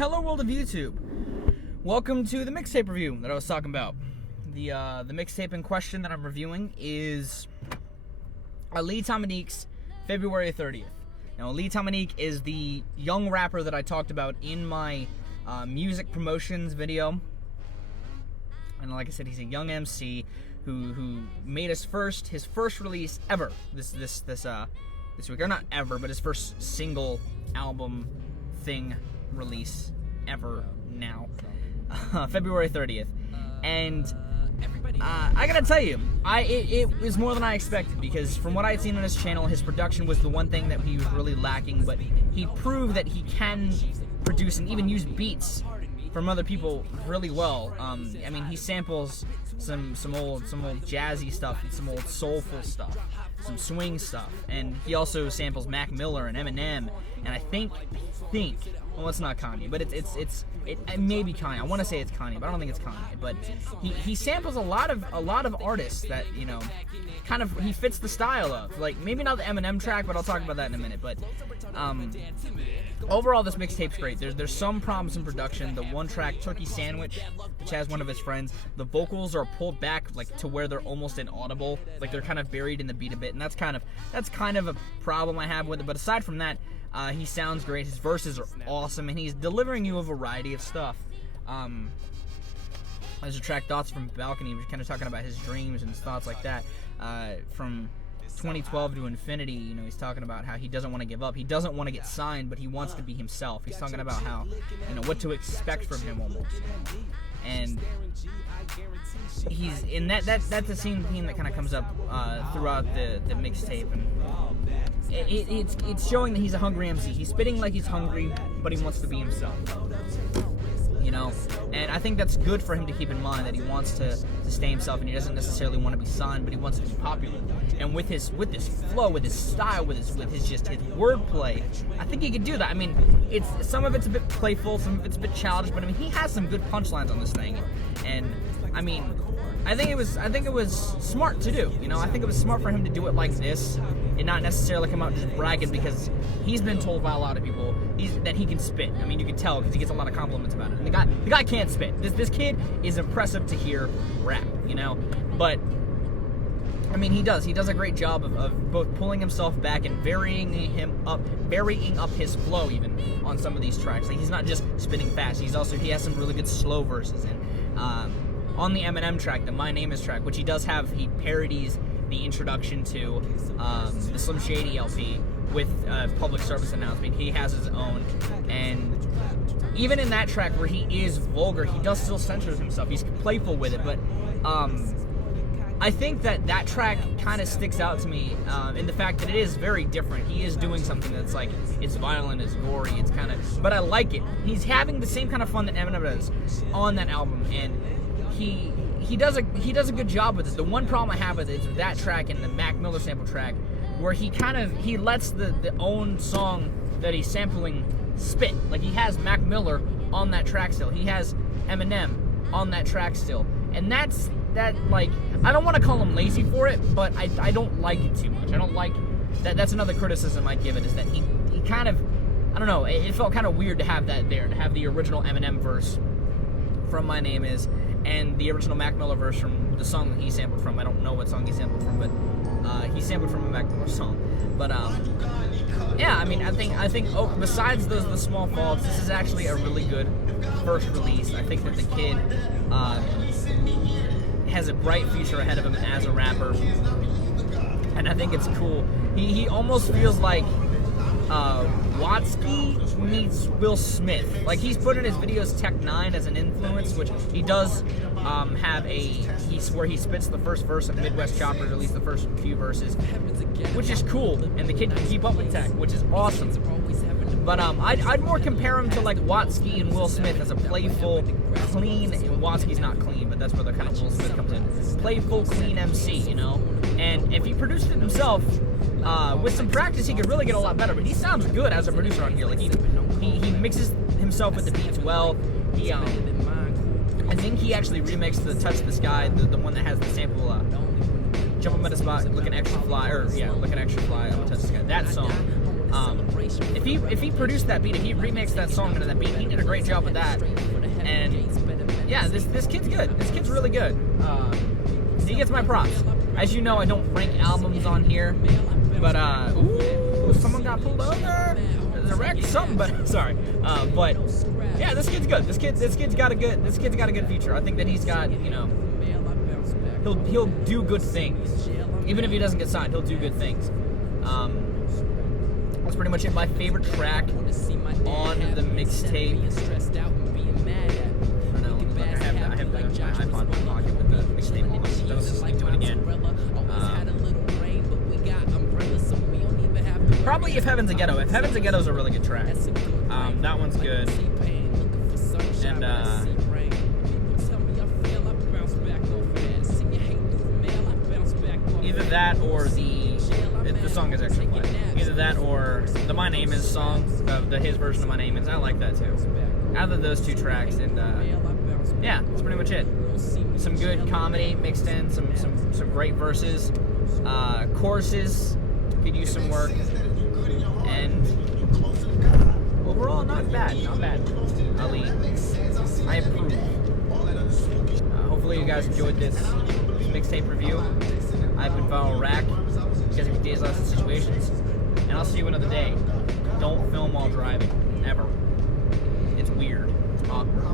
Hello world of YouTube. Welcome to the mixtape review that I was talking about. The mixtape in question that I'm reviewing is Tomineek's February 30th. Now, Tomineek is the young rapper that I talked about in my music promotions video. And like I said, he's a young MC who made his first release ever this week, or not ever, but his first single album thing release ever now, February 30th, and I gotta tell you, it was more than I expected, because from what I had seen on his channel, his production was the one thing that he was really lacking, but he proved that he can produce and even use beats from other people really well. I mean, he samples some old jazzy stuff and some old soulful stuff, some swing stuff, and he also samples Mac Miller and Eminem, and I think well, it's not Kanye, but it may be Kanye. I want to say it's Kanye, but I don't think it's Kanye. But he samples a lot of artists that, you know, kind of he fits the style of. Like, maybe not the Eminem track, but I'll talk about that in a minute. But overall, this mixtape's great. There's some problems in production. The one track, Turkey Sandwich, which has one of his friends, the vocals are pulled back like to where they're almost inaudible. Like, they're kind of buried in the beat a bit, and that's kind of a problem I have with it. But aside from that, he sounds great. His verses are awesome, and he's delivering you a variety of stuff. There's a track, Thoughts from Balcony, which is kind of talking about his dreams and his thoughts like that. From 2012 to infinity, you know, he's talking about how he doesn't want to give up. He doesn't want to get signed, but he wants to be himself. He's talking about how, you know, what to expect from him almost. And he's in that's the same theme that kind of comes up throughout the mixtape, and it's showing that he's a hungry MC. He's spitting like he's hungry, but he wants to be himself. You know, and I think that's good for him to keep in mind, that he wants to stay himself, and he doesn't necessarily want to be signed, but he wants to be popular. And with his flow, with his style, with his wordplay, I think he could do that. I mean, some of it's a bit playful, some of it's a bit childish, but I mean, he has some good punchlines on this thing, and I mean, I think it was smart to do. You know, I think it was smart for him to do it like this, and not necessarily come out just bragging, because he's been told by a lot of people that he can spit. I mean, you can tell because he gets a lot of compliments about it. And the guy can't spit. This kid is impressive to hear rap, you know. But I mean, he does a great job of both pulling himself back and varying up his flow even on some of these tracks. Like, he's not just spitting fast. He has some really good slow verses. And on the Eminem track, the My Name Is track, which he does have, he parodies the introduction to the Slim Shady LP with public service announcement. He has his own, and even in that track where he is vulgar, he does still censor himself. He's playful with it, but I think that track kind of sticks out to me in the fact that it is very different. He is doing something that's like, it's violent, it's gory, it's kind of, but I like it. He's having the same kind of fun that Eminem does on that album, and he does a good job with it. The one problem I have with it is with that track and the Mac Miller sample track, where he lets the own song that he's sampling spit. Like, he has Mac Miller on that track still. He has Eminem on that track still. And that, like, I don't want to call him lazy for it, but I don't like it too much. I don't like that. That's another criticism I'd give it, is that he kind of, I don't know, it felt kind of weird to have that there, to have the original Eminem verse from My Name Is, and the original Mac Miller verse from the song that he sampled from. I don't know what song he sampled from, but he sampled from a Mac Miller song. But yeah, I mean, I think besides the small faults, this is actually a really good first release. I think that the kid has a bright future ahead of him as a rapper, and I think it's cool. He almost feels like Watsky meets Will Smith. Like, he's put in his videos Tech 9 as an influence, which he does have where he spits the first verse of Midwest Chopper, or at least the first few verses, which is cool, and the kid can keep up with Tech, which is awesome. But I'd more compare him to like Watsky and Will Smith as a playful, clean, Watsky's not clean, but that's where the kind of Will Smith comes in, playful, clean MC, you know? And if he produced it himself, with some practice, he could really get a lot better. But he sounds good as a producer on here. Like, he mixes himself with the beats well. I think he actually remixed the Touch the Sky, the one that has the sample, Jump Up at a Spot, Looking Extra Fly, looking extra fly on Touch the Sky. That song If he produced that beat, if he remixed that song into that beat, he did a great job with that. And yeah, this kid's good. This kid's really good. He gets my props. As you know, I don't rank albums on here, but ooh, someone got pulled over. There's a wreck, something, but sorry. But yeah, this kid's good. This kid's got a good future. I think that he's got, you know, he'll do good things. Even if he doesn't get signed, he'll do good things. That's pretty much it. My favorite track on the mixtape. I don't know. I have my iPod in my pocket with the mixtape on. So let's just do it again. Probably If Heaven's a Ghetto. If Heaven's a Ghetto is a really good track. That one's good. And either that or the song is extra flat. Either that or the My Name Is song, his version of My Name Is. I like that too. Out of those two tracks, and yeah, that's pretty much it. Some good comedy mixed in, some great verses, choruses could use some work, and overall not bad. Ali, I approve. Hopefully you guys enjoyed this mixtape review. I've been Viralrak, because of days, lots of situations, and I'll see you another day. Don't film while driving, ever. It's weird. It's awkward.